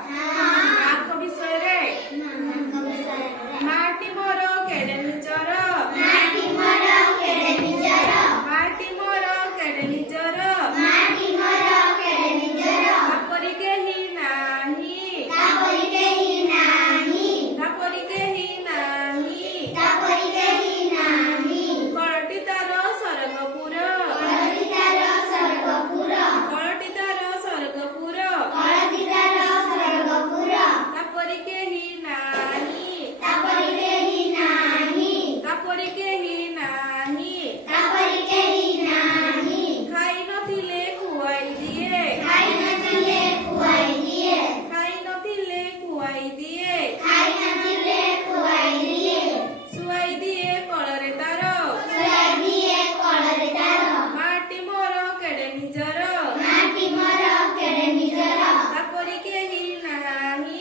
ମାଙ୍କ ବିଷୟରେ ମାଟି ମୋର କେଡ଼େ ନିଜର ମାଟି ମୋର କେଡ଼େ ନିଜର ତାପରି କେହି ନାହିଁ କଳଟି ତାର ସ୍ୱର୍ଗପୁର ତାପରି କେହି ନାହିଁ ଖାଇ ନଥିଲେ ଖୁଆଇ ଦିଏ ଶୁଆଇ ଦିଏ କଳରେ ତାର ମାଟି ମୋର କେଡ଼େ ନିଜର ତାପରି କେହି ନାହିଁ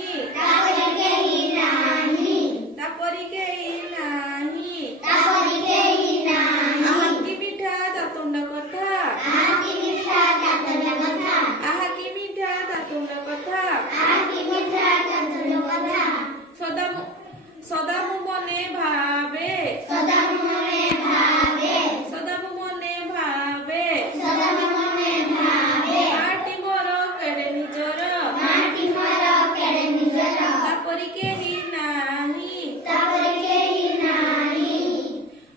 ଆହା କି ମିଠା ତା ତୁଣ୍ଡ କଥା ସଦା ମୁଁ ମନେ ଭାବେ ମାଟି ମୋର କେଡ଼େ ନିଜର ତାପରି କେହି ନାହିଁ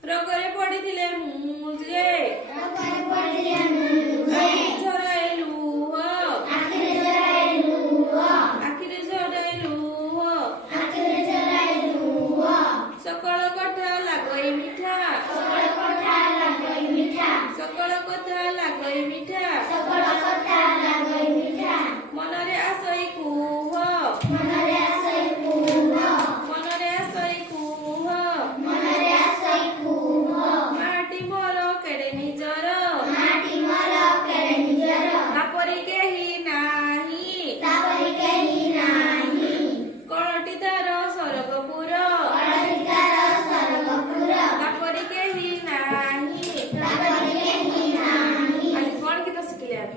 ରୋଗରେ ପଡ଼ିଥିଲେ ମୁଁ ଯେ ଝରାଏ ଲୁହ ଆଖିରେ ଝରାଏ ଲୁହ ସକଳ କଥା ଲାଗଇ ମିଠା ମନରେ ଆସଇ କୁହ ମାଟି ମୋର କେଡ଼େ ନିଜର ତାପରି କେହି ନାହିଁ କଳଟି ତାର ସ୍ୱର୍ଗପୁର ତାପରି କେହି ନାହିଁ ଆଜି କ'ଣ ଗୀତ ଶିଖିଲେ ଆମେ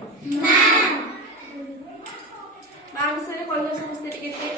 ମା ବିଷୟରେ କହିବ ସମସ୍ତେ ଟିକେ ଟିକେ